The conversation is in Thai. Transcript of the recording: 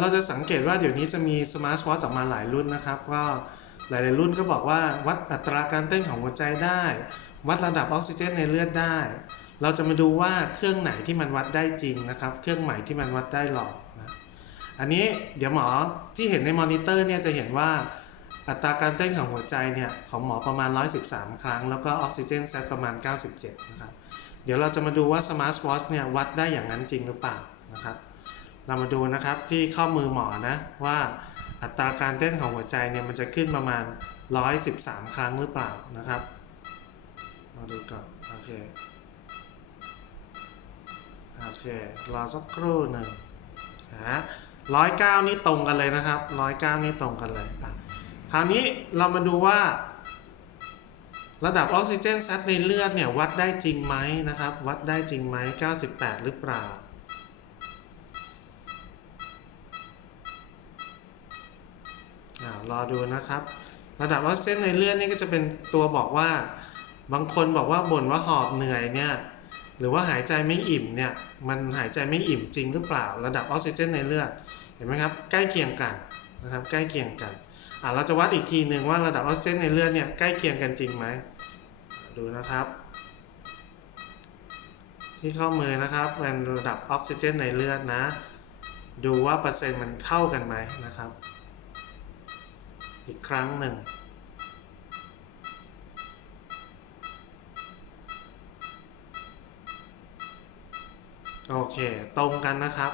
เราจะสังเกตว่าเดี๋ยวนี้จะมีสมาร์ทวอทออกมาหลายรุ่นนะครับ ก็หลาย ๆ รุ่นก็บอกว่าวัดอัตราการเต้นของหัวใจได้ วัดระดับออกซิเจนในเลือดได้ เราจะมาดูว่าเครื่องไหนที่มันวัดได้จริงนะครับ เครื่องใหม่ที่มันวัดได้หลอกนะอันนี้เดี๋ยวหมอที่เห็นในมอนิเตอร์เนี่ยจะเห็นว่าอัตราการเต้นของหัวใจเนี่ยของหมอประมาณ 113 ครั้ง แล้วก็ออกซิเจนแซตประมาณ 97 นะครับ เดี๋ยวเราจะมาดูว่า Smart Watch เนี่ยวัดได้อย่างนั้นจริงหรือเปล่านะครับ เรามาดูนะครับที่ข้อมือหมอนะว่าอัตราการเต้นของหัวใจเนี่ยมันจะขึ้นประมาณ 113 ครั้งหรือเปล่านะครับมาดูก่อนโอเคโอเครอสักครู่หนึ่งนะร้อยเก้านี่ตรงกันเลยนะครับร้อยเก้านี่ตรงกันเลยคราวนี้เรามาดูว่า ระดับออกซิเจนซัดในเลือดเนี่ยวัดได้จริงไหมนะครับ วัดได้จริงไหม 98 หรือเปล่า รอดูนะครับ ระดับออกซิเจนในเลือดนี่ก็จะเป็นตัวบอกว่า บางคนบอกว่าบ่นว่าหอบเหนื่อยเนี่ยหรือว่าหายใจไม่อิ่มเนี่ยมันหายใจไม่อิ่มจริงหรือเปล่า ระดับออกซิเจนในเลือดเห็นไหมครับใกล้เคียงกันนะครับใกล้เคียงกันอ่าเราจะวัดอีกทีหนึ่งว่าระดับออกซิเจนในเลือดเนี่ยใกล้เคียงกันจริงไหมดูนะครับ ที่ข้อมือนะครับเป็นระดับออกซิเจนในเลือดนะ ดูว่าเปอร์เซ็นต์มันเท่ากันไหมนะครับ อีกครั้งหนึ่ง โอเค ตรงกันนะครับ